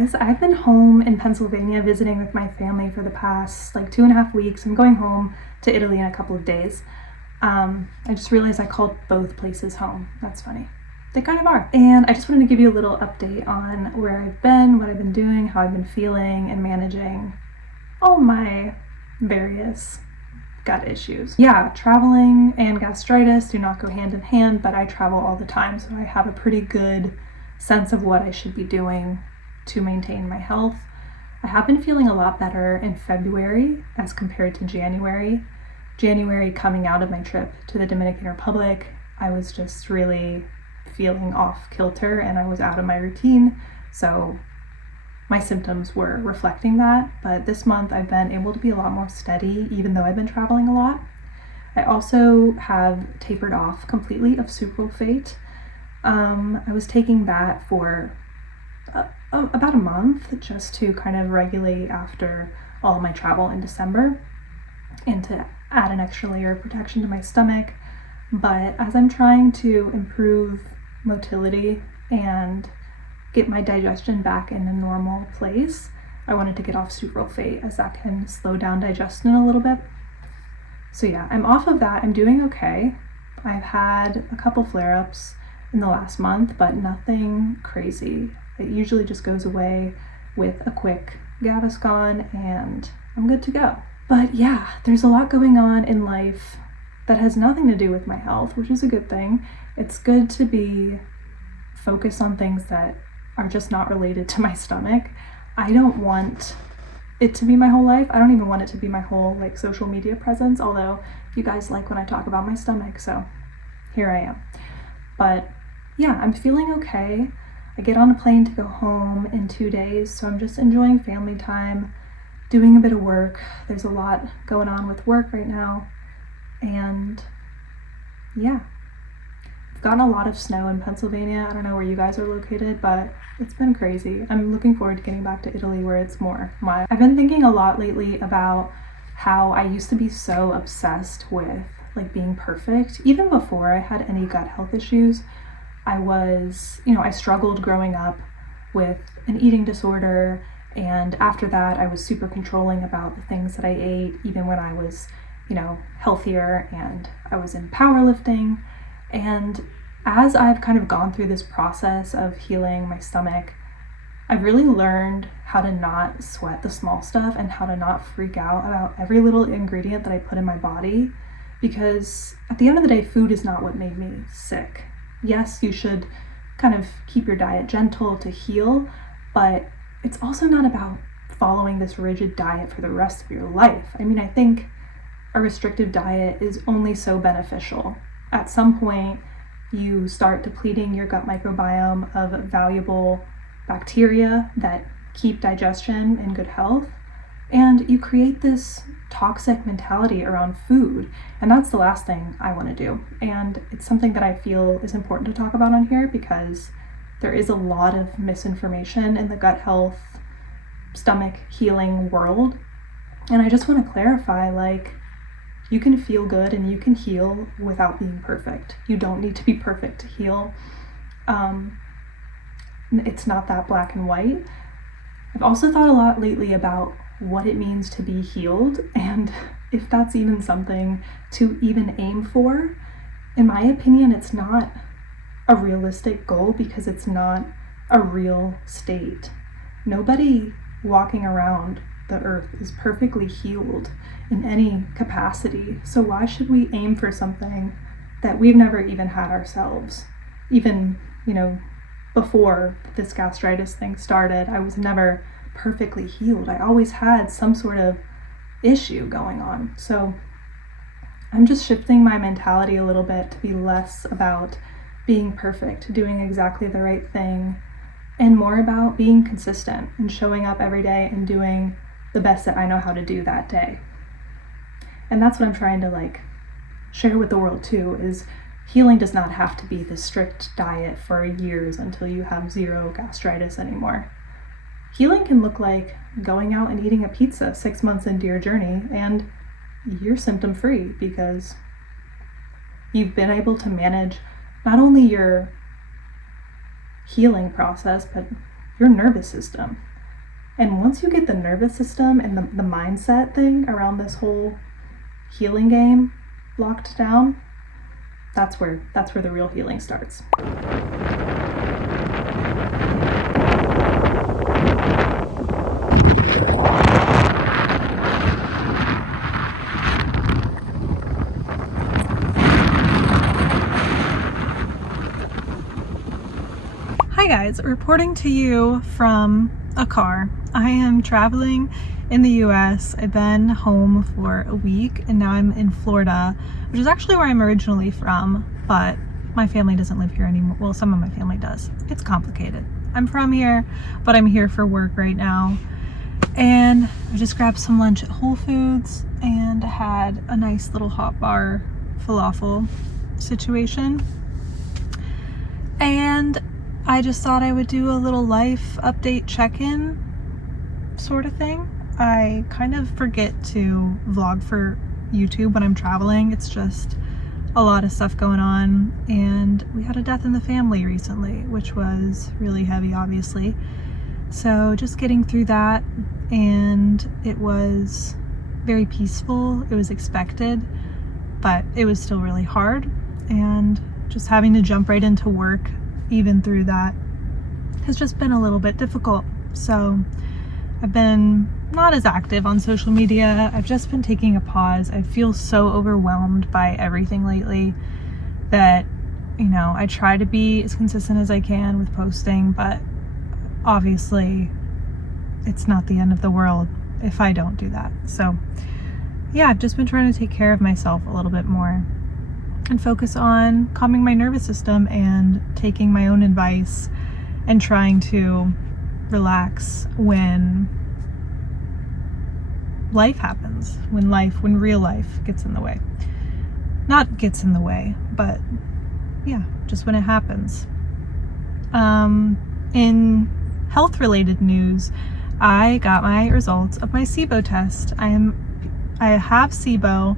guys, I've been home in Pennsylvania visiting with my family for the past like 2.5 weeks. I'm going home to Italy in a couple of days. I just realized I called both places home. That's funny. They kind of are. And I just wanted to give you a little update on where I've been, what I've been doing, how I've been feeling, and managing all my various gut issues. Yeah, traveling and gastritis do not go hand in hand, but I travel all the time, so I have a pretty good sense of what I should be doing to maintain my health. I have been feeling a lot better in February as compared to January. January, coming out of my trip to the Dominican Republic, I was just really feeling off kilter and I was out of my routine, so my symptoms were reflecting that. But this month I've been able to be a lot more steady, even though I've been traveling a lot. I also have tapered off completely of sucralfate. I was taking that for about a month just to kind of regulate after all of my travel in December and to add an extra layer of protection to my stomach. But as I'm trying to improve motility and get my digestion back in a normal place, I wanted to get off sucralfate as that can slow down digestion a little bit. So yeah, I'm off of that. I'm doing okay. I've had a couple flare-ups in the last month, but nothing crazy. It usually just goes away with a quick Gaviscon and I'm good to go. But yeah, there's a lot going on in life that has nothing to do with my health, which is a good thing. It's good to be focused on things that are just not related to my stomach. I don't want it to be my whole life. I don't even want it to be my whole like social media presence, although you guys like when I talk about my stomach, so here I am. But yeah, I'm feeling okay. I get on a plane to go home in 2 days, so I'm just enjoying family time, doing a bit of work. There's a lot going on with work right now, and yeah. I've gotten a lot of snow in Pennsylvania. I don't know where you guys are located, but it's been crazy. I'm looking forward to getting back to Italy where it's more mild. I've been thinking a lot lately about how I used to be so obsessed with like being perfect. Even before I had any gut health issues, I struggled growing up with an eating disorder, and after that I was super controlling about the things that I ate, even when I was, healthier and I was in powerlifting. And as I've kind of gone through this process of healing my stomach, I've really learned how to not sweat the small stuff and how to not freak out about every little ingredient that I put in my body, because at the end of the day, food is not what made me sick. Yes, you should kind of keep your diet gentle to heal, but it's also not about following this rigid diet for the rest of your life. I mean, I think a restrictive diet is only so beneficial. At some point, you start depleting your gut microbiome of valuable bacteria that keep digestion in good health, and you create this toxic mentality around food, and that's the last thing I want to do. And it's something that I feel is important to talk about on here because there is a lot of misinformation in the gut health, stomach healing world, and I just want to clarify, like, you can feel good and you can heal without being perfect. You don't need to be perfect to heal. It's not that black and white. I've also thought a lot lately about what it means to be healed and if that's even something to even aim for. In my opinion, it's not a realistic goal because it's not a real state. Nobody walking around the earth is perfectly healed in any capacity. So why should we aim for something that we've never even had ourselves? Even, before this gastritis thing started, I was never perfectly healed. I always had some sort of issue going on. So I'm just shifting my mentality a little bit to be less about being perfect, doing exactly the right thing, and more about being consistent and showing up every day and doing the best that I know how to do that day. And that's what I'm trying to share with the world too, is healing does not have to be this strict diet for years until you have zero gastritis anymore. Healing can look like going out and eating a pizza 6 months into your journey and you're symptom free because you've been able to manage not only your healing process, but your nervous system. And once you get the nervous system and the mindset thing around this whole healing game locked down, that's where the real healing starts. Hi guys, reporting to you from a car. I am traveling in the US. I've been home for a week and now I'm in Florida, which is actually where I'm originally from, but my family doesn't live here anymore. Well, some of my family does. It's complicated. I'm from here, but I'm here for work right now. And I just grabbed some lunch at Whole Foods and had a nice little hot bar falafel situation. And I just thought I would do a little life update check-in sort of thing. I kind of forget to vlog for YouTube when I'm traveling. It's just a lot of stuff going on, and we had a death in the family recently, which was really heavy, obviously. So just getting through that, and it was very peaceful. It was expected, but it was still really hard, and just having to jump right into work even through that has just been a little bit difficult. So I've been not as active on social media. I've just been taking a pause. I feel so overwhelmed by everything lately that, you know, I try to be as consistent as I can with posting, but obviously it's not the end of the world if I don't do that. So yeah, I've just been trying to take care of myself a little bit more and focus on calming my nervous system and taking my own advice and trying to relax when life happens, when real life gets in the way. Not gets in the way, but yeah, just when it happens. In health-related news, I got my results of my SIBO test. I have SIBO.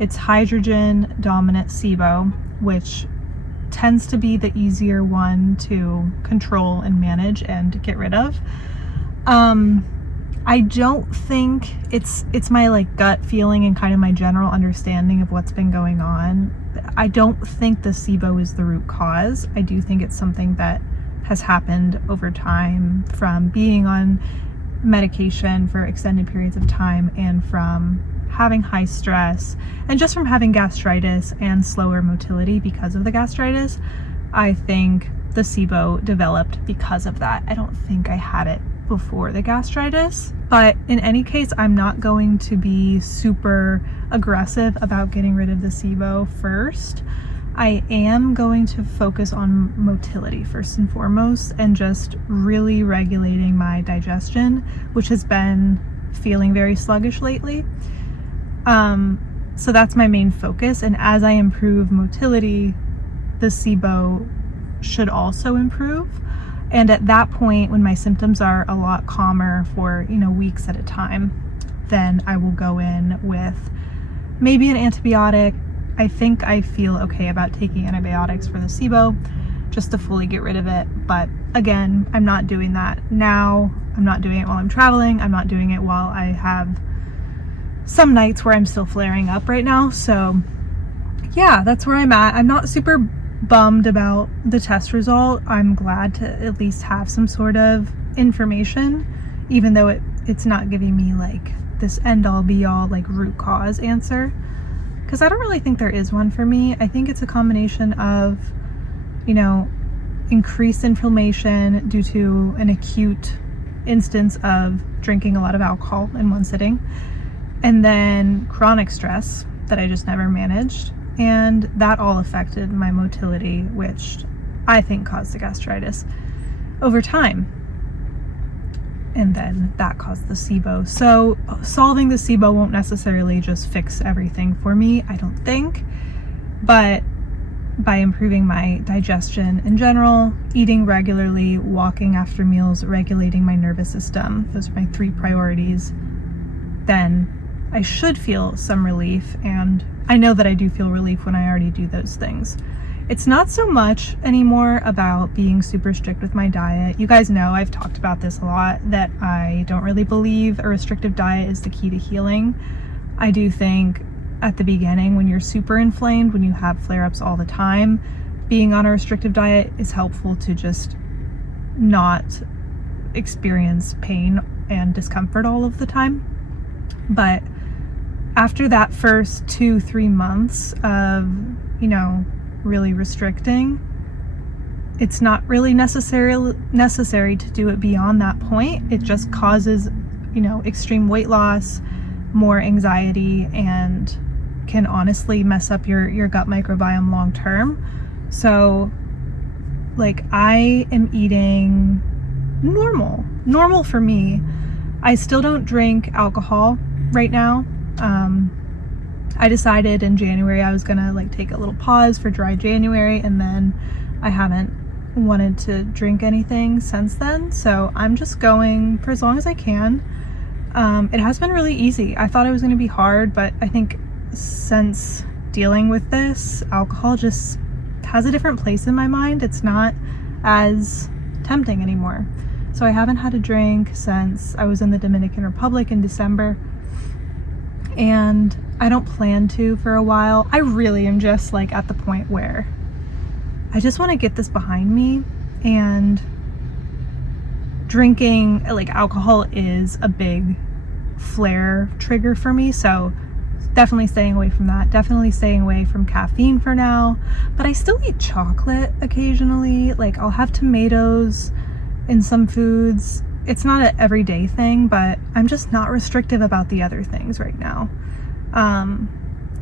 It's hydrogen dominant SIBO, which tends to be the easier one to control and manage and get rid of. I don't think it's my like gut feeling and kind of my general understanding of what's been going on. I don't think the SIBO is the root cause. I do think it's something that has happened over time from being on medication for extended periods of time and from having high stress and just from having gastritis and slower motility because of the gastritis. I think the SIBO developed because of that. I don't think I had it before the gastritis, but in any case, I'm not going to be super aggressive about getting rid of the SIBO first. I am going to focus on motility first and foremost and just really regulating my digestion, which has been feeling very sluggish lately. So that's my main focus, and as I improve motility, the SIBO should also improve. And at that point, when my symptoms are a lot calmer for, weeks at a time, then I will go in with maybe an antibiotic. I think I feel okay about taking antibiotics for the SIBO just to fully get rid of it. But again, I'm not doing that now. I'm not doing it while I'm traveling. I'm not doing it while I have some nights where I'm still flaring up right now. So yeah, that's where I'm at. I'm not super bummed about the test result. I'm glad to at least have some sort of information, even though it's not giving me like this end all be all like root cause answer, because I don't really think there is one for me. I think it's a combination of, increased inflammation due to an acute instance of drinking a lot of alcohol in one sitting, and then chronic stress that I just never managed. And that all affected my motility, which I think caused the gastritis over time. And then that caused the SIBO. So solving the SIBO won't necessarily just fix everything for me, I don't think. But by improving my digestion in general, eating regularly, walking after meals, regulating my nervous system, those are my 3 priorities, then I should feel some relief. And I know that I do feel relief when I already do those things. It's not so much anymore about being super strict with my diet. You guys know I've talked about this a lot, that I don't really believe a restrictive diet is the key to healing. I do think at the beginning, when you're super inflamed, when you have flare-ups all the time, being on a restrictive diet is helpful to just not experience pain and discomfort all of the time. But after that first 2-3 months of, really restricting, it's not really necessary to do it beyond that point. It just causes, extreme weight loss, more anxiety, and can honestly mess up your gut microbiome long term. So I am eating normal for me. I still don't drink alcohol right now. I decided in January I was gonna take a little pause for dry January, and then I haven't wanted to drink anything since then. So I'm just going for as long as I can. It has been really easy. I thought it was gonna be hard, but I think since dealing with this, alcohol just has a different place in my mind. It's not as tempting anymore. So I haven't had a drink since I was in the Dominican Republic in December, and I don't plan to for a while. I really am just at the point where I just want to get this behind me, and drinking alcohol is a big flare trigger for me. So definitely staying away from that. Definitely staying away from caffeine for now. But I still eat chocolate occasionally. I'll have tomatoes in some foods. It's not an everyday thing, but I'm just not restrictive about the other things right now.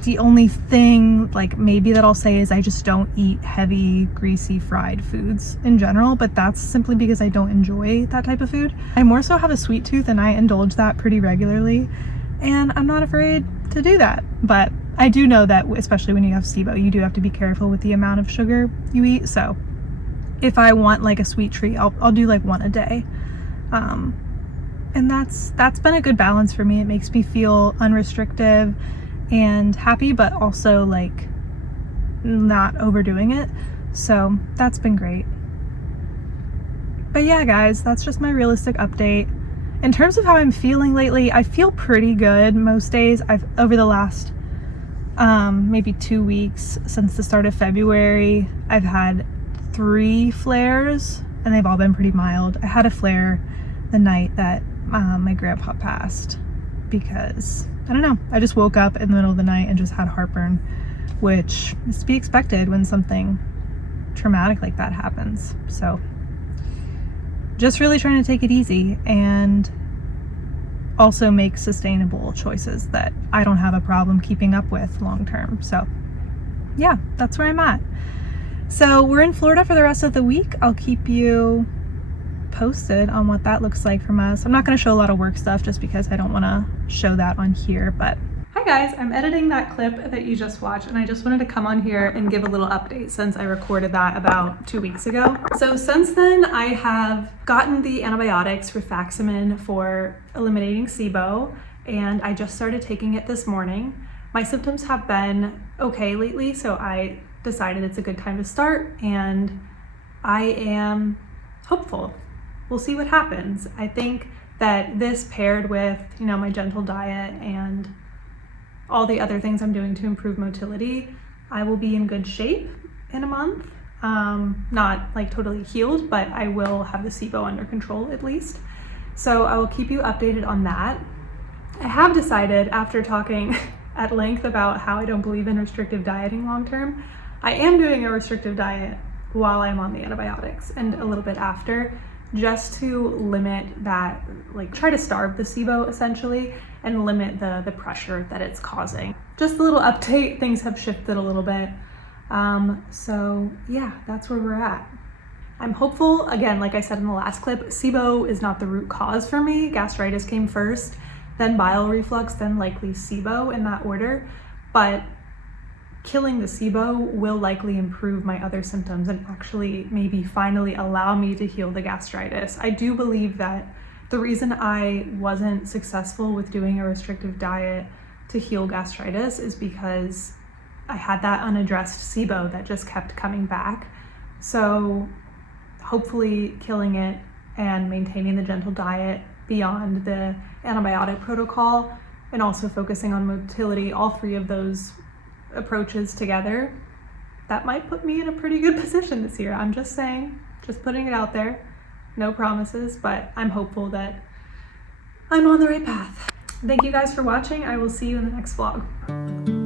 The only thing maybe that I'll say is I just don't eat heavy, greasy, fried foods in general, but that's simply because I don't enjoy that type of food. I more so have a sweet tooth, and I indulge that pretty regularly, and I'm not afraid to do that. But I do know that especially when you have SIBO, you do have to be careful with the amount of sugar you eat. So if I want a sweet treat, I'll do one a day. And that's been a good balance for me. It makes me feel unrestrictive and happy, but also not overdoing it. So that's been great. But yeah, guys, that's just my realistic update. In terms of how I'm feeling lately, I feel pretty good most days. Over the last maybe 2 weeks since the start of February, I've had 3 flares, and they've all been pretty mild. I had a flare the night that my grandpa passed, because I don't know, I just woke up in the middle of the night and just had heartburn, which is to be expected when something traumatic like that happens. So just really trying to take it easy and also make sustainable choices that I don't have a problem keeping up with long term. So yeah, that's where I'm at. So we're in Florida for the rest of the week. I'll keep you posted on what that looks like from us. I'm not going to show a lot of work stuff just because I don't want to show that on here. But hi guys, I'm editing that clip that you just watched, and I just wanted to come on here and give a little update since I recorded that about 2 weeks ago. So since then, I have gotten the antibiotics rifaximin for eliminating SIBO, and I just started taking it this morning. My symptoms have been okay lately, so I decided it's a good time to start, and I am hopeful. We'll see what happens. I think that this paired with, my gentle diet and all the other things I'm doing to improve motility, I will be in good shape in a month. Not totally healed, but I will have the SIBO under control at least. So I will keep you updated on that. I have decided, after talking at length about how I don't believe in restrictive dieting long term, I am doing a restrictive diet while I'm on the antibiotics and a little bit after, just to limit that, try to starve the SIBO essentially and limit the pressure that it's causing. Just a little update, things have shifted a little bit. So yeah, that's where we're at. I'm hopeful. Again, like I said in the last clip, SIBO is not the root cause for me. Gastritis came first, then bile reflux, then likely SIBO in that order. But killing the SIBO will likely improve my other symptoms and actually maybe finally allow me to heal the gastritis. I do believe that the reason I wasn't successful with doing a restrictive diet to heal gastritis is because I had that unaddressed SIBO that just kept coming back. So hopefully killing it and maintaining the gentle diet beyond the antibiotic protocol, and also focusing on motility, all three of those approaches together, that might put me in a pretty good position this year. I'm just saying, just putting it out there. No promises, but I'm hopeful that I'm on the right path. Thank you guys for watching. I will see you in the next vlog.